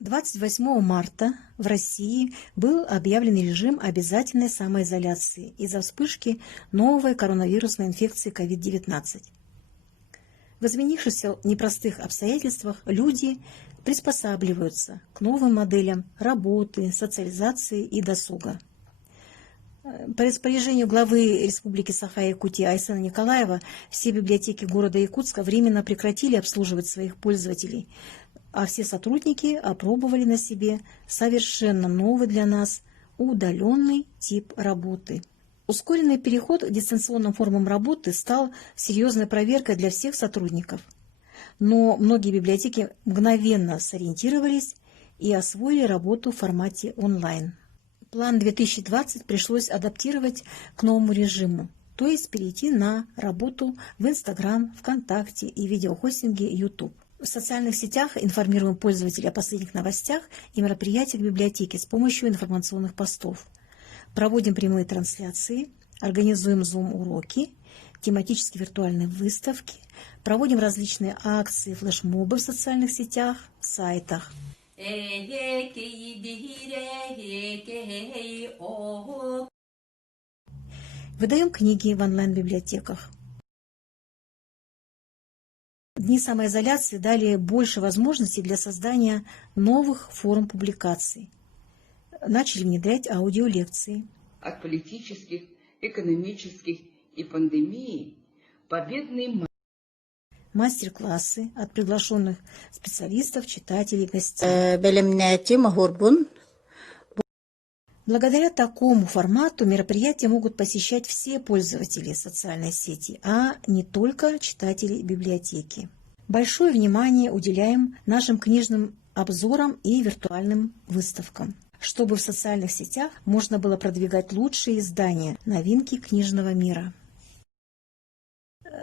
28 марта в России был объявлен режим обязательной самоизоляции из-за вспышки новой коронавирусной инфекции COVID-19. В изменившихся непростых обстоятельствах люди приспосабливаются к новым моделям работы, социализации и досуга. По распоряжению главы Республики Саха-Якутия Айсена Николаева все библиотеки города Якутска временно прекратили обслуживать своих пользователей, а все сотрудники опробовали на себе совершенно новый для нас удаленный тип работы. Ускоренный переход к дистанционным формам работы стал серьезной проверкой для всех сотрудников. Но многие библиотеки мгновенно сориентировались и освоили работу в формате онлайн. План 2020 пришлось адаптировать к новому режиму, то есть перейти на работу в Instagram, ВКонтакте и видеохостинге YouTube. В социальных сетях информируем пользователей о последних новостях и мероприятиях библиотеки с помощью информационных постов. Проводим прямые трансляции, организуем Zoom-уроки, тематические виртуальные выставки, проводим различные акции, флешмобы в социальных сетях, сайтах. Выдаем книги в онлайн-библиотеках. Дни самоизоляции дали больше возможностей для создания новых форм публикаций. Начали внедрять аудиолекции. От политических, экономических и пандемии победный мастер-классы от приглашенных специалистов, читателей, гостей. Благодаря такому формату мероприятия могут посещать все пользователи социальной сети, а не только читатели библиотеки. Большое внимание уделяем нашим книжным обзорам и виртуальным выставкам, чтобы в социальных сетях можно было продвигать лучшие издания, новинки книжного мира.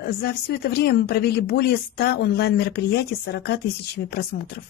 За все это время мы провели более 100 онлайн-мероприятий с 40 тысячами просмотров.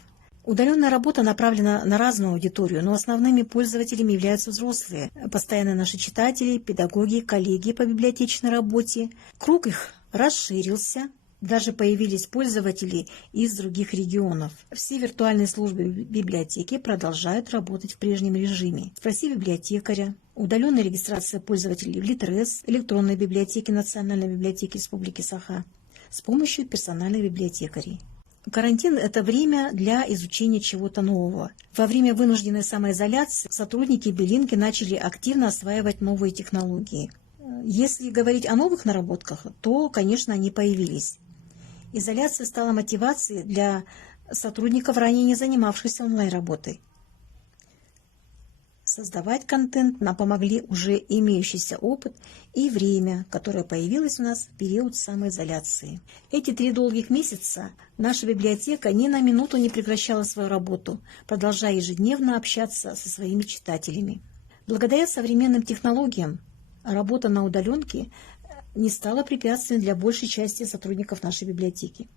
Удаленная работа направлена на разную аудиторию, но основными пользователями являются взрослые, постоянные наши читатели, педагоги, коллеги по библиотечной работе. Круг их расширился, даже появились пользователи из других регионов. Все виртуальные службы библиотеки продолжают работать в прежнем режиме. Спроси библиотекаря. Удаленная регистрация пользователей в Литрес, электронной библиотеке Национальной библиотеки Республики Саха с помощью персональных библиотекарей. Карантин – это время для изучения чего-то нового. Во время вынужденной самоизоляции сотрудники Белинки начали активно осваивать новые технологии. Если говорить о новых наработках, то, конечно, они появились. Изоляция стала мотивацией для сотрудников, ранее не занимавшихся онлайн-работой. Создавать контент нам помогли уже имеющийся опыт и время, которое появилось у нас в период самоизоляции. Эти 3 долгих месяца наша библиотека ни на минуту не прекращала свою работу, продолжая ежедневно общаться со своими читателями. Благодаря современным технологиям работа на удаленке не стала препятствием для большей части сотрудников нашей библиотеки.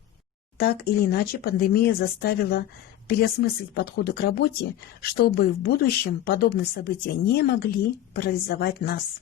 Так или иначе, пандемия заставила переосмыслить подходы к работе, чтобы в будущем подобные события не могли парализовать нас.